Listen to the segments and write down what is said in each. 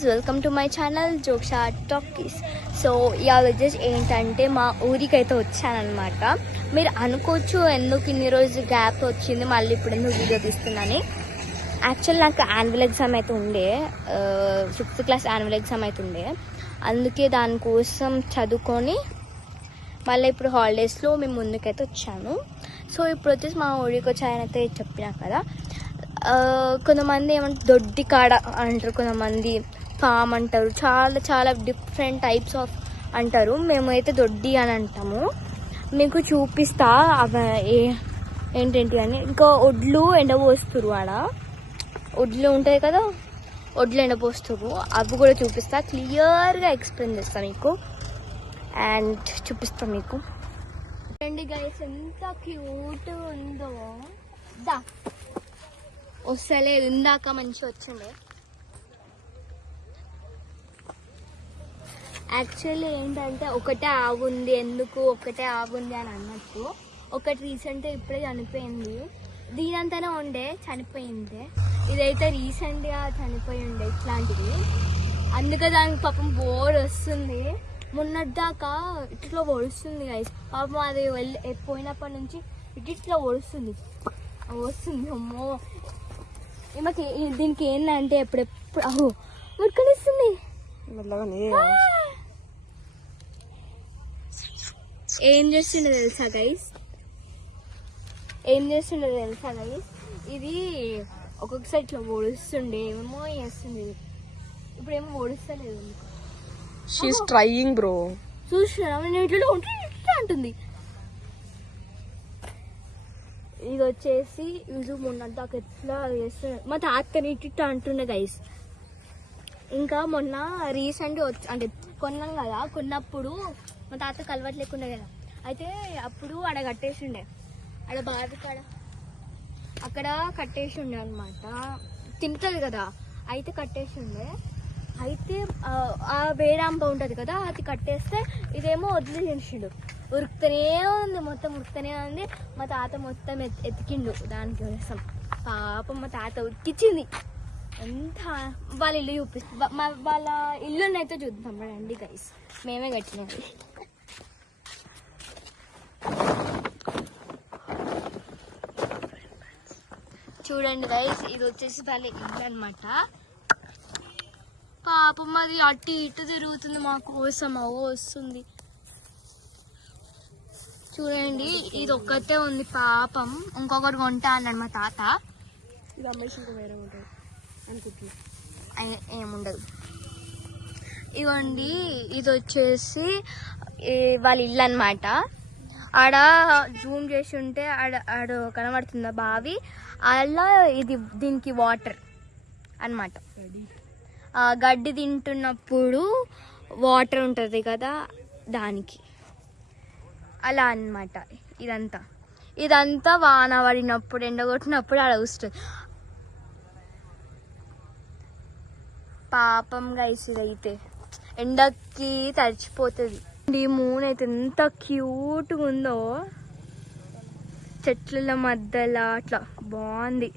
Guys, welcome to my channel Joksha talkies. So ఇవాళ వచ్చేసి ఏంటంటే మా ఊరికైతే వచ్చానమాట. మీరు అనుకోవచ్చు ఎందుకు ఇన్ని రోజు గ్యాప్ వచ్చింది, మళ్ళీ ఇప్పుడు ఎందుకు వీడియో తీస్తున్నాను. యాక్చువల్ నాకు యాన్యువల్ ఎగ్జామ్ అయితే ఉండే, 6th క్లాస్ యాన్యువల్ ఎగ్జామ్ అయితే ఉండే. అందుకే దానికోసం చదువుకొని మళ్ళీ ఇప్పుడు హాలిడేస్లో మేము ముందుకైతే వచ్చాను. సో ఇప్పుడు వచ్చేసి మా ఊరికి వచ్చాయనైతే చెప్పినా కదా. కొంతమంది ఏమంటారు దొడ్డి కాడ అంటారు, కొంతమంది ఫామ్ అంటారు, చాలా చాలా డిఫరెంట్ టైప్స్ ఆఫ్ అంటారు. మేమైతే దొడ్డి అని అంటాము. మీకు చూపిస్తా ఏంటేంటి అని. ఇంకా ఒడ్లు ఎండపోస్తురు, ఆడ ఒడ్లు ఉంటాయి కదా, ఒడ్లు ఎండపోస్తురు, అవి కూడా చూపిస్తా. క్లియర్గా ఎక్స్ప్లెయిన్ చేస్తా మీకు అండ్ చూపిస్తా మీకు. చూడండి గైస్ ఎంత క్యూట్ ఉందో. దా వస్తలేదు, ఇందాక మంచిగా వచ్చిండే. యాక్చువల్లీ ఏంటంటే ఒకటే ఆవు ఉంది, ఎందుకు ఒకటే ఆవు ఉంది అని అన్నట్టు. ఒకటి రీసెంట్గా ఇప్పుడే చనిపోయింది, దీనంతానే ఉండే చనిపోయింది. ఇదైతే రీసెంట్గా చనిపోయి ఉండే ఇట్లాంటిది. అందుకే దానికి పాపం బోర్ వస్తుంది. మొన్నటిదాకా ఇట్లా ఒడుస్తుంది గైస్, పాపం అది పోయినప్పటి నుంచి ఇట్లా ఒడుస్తుంది వస్తుంది. అమ్మో ఈమెకి దీనికి ఏంటంటే ఎప్పుడెప్పుడు అహో ఉడకనిస్తుంది. ఏం చేస్తుండే తెలుసా గైస్, ఇది ఒక్కొక్కసారి ఇట్లా ఓడుస్తుండే, ఏమేమో చేస్తుంది. ఇప్పుడు ఏమో ఓడుస్తలేదు. She is trying bro. చూస్తున్నా ఇట్లా అంటుంది. ఇది వచ్చేసి ఇది మొన్న దాకా ఎట్లా చేస్తుంది, మా తాతని ఇట్లా అంటుండే గైస్. ఇంకా మొన్న రీసెంట్గా అంటే కొన్నాం కదా, కొన్నప్పుడు మా తాత కలవట్ లేకుండే కదా, అయితే అప్పుడు ఆడ కట్టేసిండే, ఆడ బావి కాడ అక్కడ కట్టేసిండే అనమాట. తింటుంది కదా, అయితే కట్టేసిండే. అయితే ఆ వేరాంబ ఉంటుంది కదా, అది కట్టేస్తే ఇదేమో వదిలేసిండు. ఉరుకుతూనే ఉంది, మొత్తం ఉరుకుతూనే ఉంది. మా తాత మొత్తం ఎతికిండు దానికి కోసం. పాపం మా తాత ఉరికిచ్చింది. ఎంత వాళ్ళ ఇల్లు చూపిస్తుంది, వాళ్ళ ఇల్లునైతే చూద్దాం రండి గైస్. మేమే కట్టినది. చూడండి గైస్, ఇది వచ్చేసి వాళ్ళ ఇల్లు అనమాట. పాపం అది అటు ఇటు తిరుగుతుంది మా కోసం, అవో వస్తుంది. చూడండి ఇది ఒక్కటే ఉంది పాపం, ఇంకొకటి కొంటా అన్నాడు మా తాత. ఇది అమ్మేసి ఇంకా వేరే ఉంటుంది అనుకుంటున్నా, ఏముండదు. ఇవ్వండి ఇది వచ్చేసి వాళ్ళ ఇల్లు అనమాట. ఆడ జూమ్ చేసి ఉంటే ఆడ కనబడుతుందా బావి, అలా ఇది దీనికి వాటర్ అన్నమాట. గడ్డి తింటున్నప్పుడు వాటర్ ఉంటుంది కదా దానికి, అలా అన్నమాట. ఇదంతా వాన పడినప్పుడు ఎండగొట్టినప్పుడు అలా వస్తుంది. పాపం గైస్ ఇదైతే ఎండకి తడిచిపోతుంది. ఈ మూన్ అయితే ఎంత క్యూట్గా ఉందో, చెట్ల మధ్యలో అట్లా బాగుంది.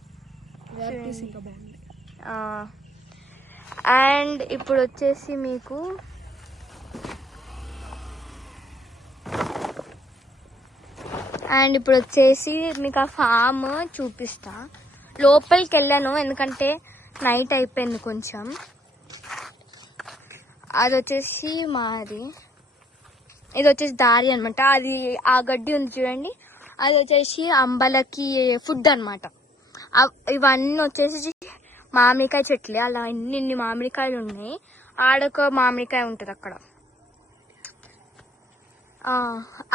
అండ్ ఇప్పుడు వచ్చేసి మీకు ఆ ఫామ్ చూపిస్తా. లోపలికి వెళ్ళాను ఎందుకంటే నైట్ అయిపోయింది కొంచెం. అది వచ్చేసి మాది, ఇది వచ్చేసి దారి అనమాట. అది ఆ గడ్డి ఉంది చూడండి, అది వచ్చేసి అంబలకి ఫుడ్ అనమాట. ఇవన్నీ వచ్చేసి మామిడికాయ చెట్లే, అలా ఇన్ని మామిడికాయలు ఉన్నాయి. ఆడొక మామిడికాయ ఉంటుంది అక్కడ,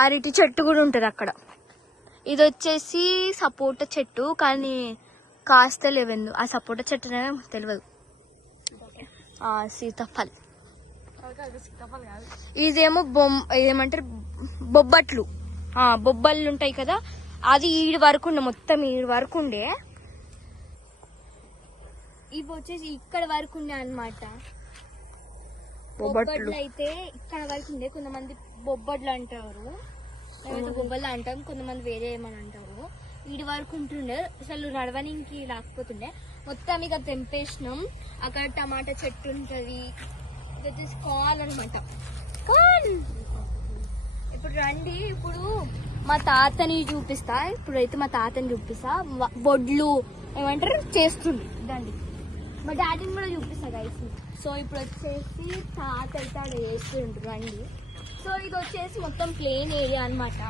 అరటి చెట్టు కూడా ఉంటుంది అక్కడ. ఇది వచ్చేసి సపోటా చెట్టు, కానీ కాస్తలేవు. ఆ సపోటా చెట్టు తెలియదు. సీతాఫల్. ఇదేమో ఏమంటారు బొబ్బట్లు, బొబ్బళ్ళు ఉంటాయి కదా, అది ఈడు వరకు ఉండే, మొత్తం ఈడు వరకు ఉండే. ఇవి వచ్చేసి ఇక్కడ వరకు ఉండే అనమాట. బొబ్బట్లు అయితే ఇక్కడ వరకు ఉండే. కొంతమంది బొబ్బట్లు అంటారు, మేమైతే బొబ్బట్లు అంటాం, కొంతమంది వేరే ఏమని అంటారు. వీడి వరకు ఉంటుండే, అసలు నడవడానికి రాకపోతుండే. మొత్తం ఇక తెంపేసినాం. అక్కడ టమాటా చెట్టు ఉంటది, ఇది వచ్చేసి కార్న్ అనమాట. ఇప్పుడు రండి, ఇప్పుడు మా తాతని చూపిస్తా. ఇప్పుడైతే మా తాతని చూపిస్తా. బొడ్లు ఏమంటారు చేస్తుండు దండి. మా డాడీని కూడా చూపిస్తా గైస్. సో ఇప్పుడు వచ్చేసి తాత అయితే అక్కడ చేస్తుంటారు రండి. సో ఇది వచ్చేసి మొత్తం ప్లేన్ ఏరియా అనమాట.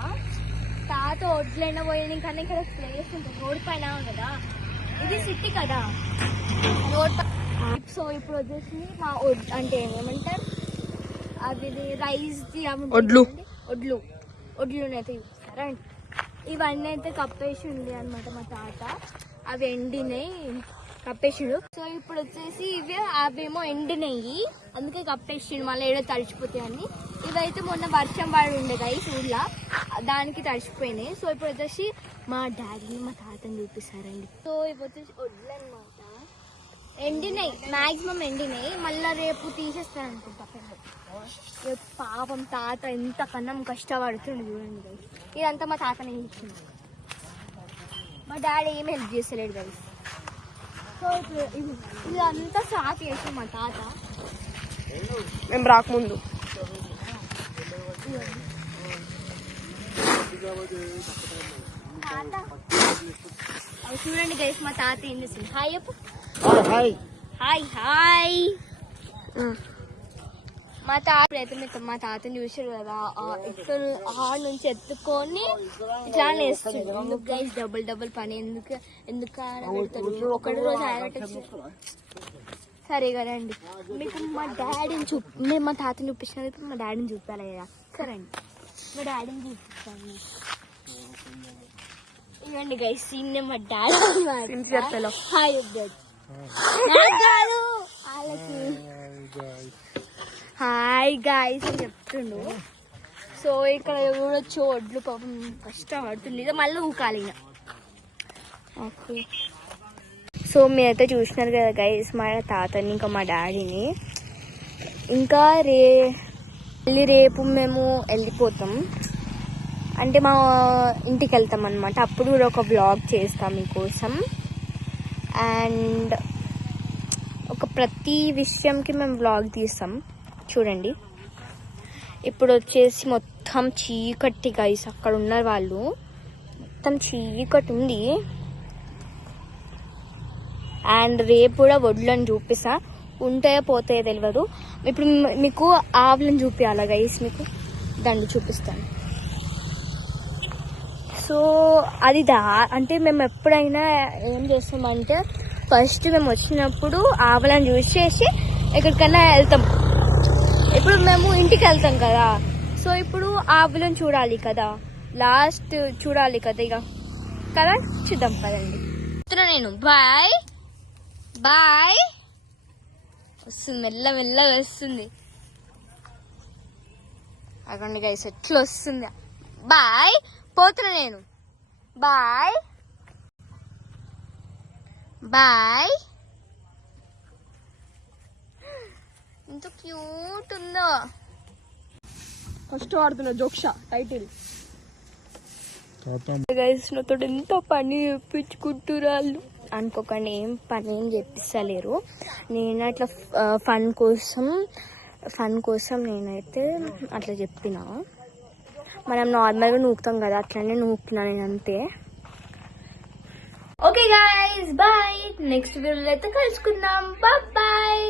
తాత ఒడ్లైనా పోయిన కానీ ఇక్కడ ప్లేస్ ఉంటుంది, రోడ్ పైన కదా, ఇది సిటీ కదా రోడ్. సో ఇప్పుడు వచ్చేసి మా అంటే ఏమంటారు అవి రైస్ ఒడ్లు అయితే చూపిస్తారా. ఇవన్నీ అయితే కప్పేసి ఉంది అనమాట మా తాత. అవి ఎండినాయి కప్పేసిండు. సో ఇప్పుడు వచ్చేసి అవేమో ఎండినాయి, అందుకే కప్పేసిండు. మళ్ళీ ఏడో తడిచిపోతాయని. ఇవైతే మొన్న వర్షం పడి ఉండే గైస్ ఊళ్ళో, దానికి తడిచిపోయినాయి. సో ఇప్పుడు వచ్చేసి మా డాడీని మా తాతని చూపిస్తారండి. సో ఇప్పుడు వచ్చేసి వడ్లు అనమాట, ఎండినాయి, మాక్సిమం ఎండినాయి. మళ్ళీ రేపు తీసేస్తాను అనుకుంటా. పాపం తాత ఎంత కన్నం కష్టపడుతుంది చూడండి గైస్. ఇదంతా మా తాతనే ఇచ్చింది, మా డాడీ ఏం హెల్ప్ చేస్తలేడు గైస్. సో ఇప్పుడు ఇదంతా స్టార్ట్ చేసాం మా తాత మేము రాకముందు. తాత అవి చూడండి గైస్, మా తాత ఏం చేస్తుంది. హాయ్ చెప్పు. Hi hi. మా తాత అయితే మీకు మా తాతని చూసారు కదా, ఇక్కడ హార్ నుంచి ఎత్తుకొని ఇట్లా వేస్తుంది. ఎందుకు గైస్ డబుల్ పని ఎందుకు ఆరబెడతారు, ఒకటి రోజు ఆరబెట్టచ్చు. సరే కదండి, మీకు మా డాడీని మేము మా తాతని చూపించినందుకు మా డాడీని చూపాలి కదా. సరే అండి, మా డాడీని చూపిస్తాను. ఇవ్వండి గైస్, సీన్ మా డాడీ. హాయ్ వద్దాడు వాళ్ళకి హాయ్ గాయ్స్ అని చెప్తుండు. సో ఇక్కడ చూడొచ్చు వడ్లు పాపం కష్టపడుతుంది, ఇక మళ్ళీ ఊకాలి. ఓకే, సో మీరైతే చూసినారు కదా గైస్ మా తాతని ఇంకా మా డాడీని. ఇంకా మళ్ళీ రేపు మేము వెళ్ళిపోతాం, అంటే మా ఇంటికి వెళ్తాం అనమాట. అప్పుడు కూడా ఒక వ్లాగ్ చేస్తాం మీకోసం. అండ్ ప్రతి విషయంకి మేము వ్లాగ్ తీస్తాం చూడండి. ఇప్పుడు వచ్చేసి మొత్తం చీకటి గైస్, అక్కడ ఉన్న వాళ్ళు మొత్తం చీకటి ఉంది. అండ్ రేపు కూడా వడ్లను చూపిస్తా, ఉంటాయో పోతాయో తెలియదు. ఇప్పుడు మీకు ఆవులను చూపించాలా గైస్, మీకు దండి చూపిస్తాను. సో అది అంటే మేము ఎప్పుడైనా ఏం చేస్తామంటే ఫస్ట్ మేము వచ్చినప్పుడు ఆవులను చూసేసి ఎక్కడికైనా వెళ్తాం. ఇప్పుడు మేము ఇంటికి వెళ్తాం కదా, సో ఇప్పుడు ఆవులను చూడాలి కదా, లాస్ట్ చూడాలి కదా, ఇక కదా చూద్దాం కదండి. నేను బాయ్ బాయ్ వస్తుంది, మెల్ల వస్తుంది. అక్కడ గైస్ ఎట్లా వస్తుంది. బాయ్ పోతున్నా నేను, బాయ్ బాయ్. ఎంత క్యూట్ ఉందో. ఫస్ట్ వాడుతున్నా జోక్షా టైటిల్. గైస్ నాతో ఎంత పని చెప్పించుకుంటున్నారు అనుకోకండి, ఏం పని ఏం చెప్పిస్తలేరు. నేను అట్లా ఫన్ కోసం నేనైతే అట్లా చెప్పిన. మనం నార్మల్గా నూకుతాం కదా, అట్లనే నూకుతున్నా నేను అంతే. ఓకే గైస్ బాయ్, నెక్స్ట్ వీడియోలో అయితే కలుసుకుందాం. బాయ్.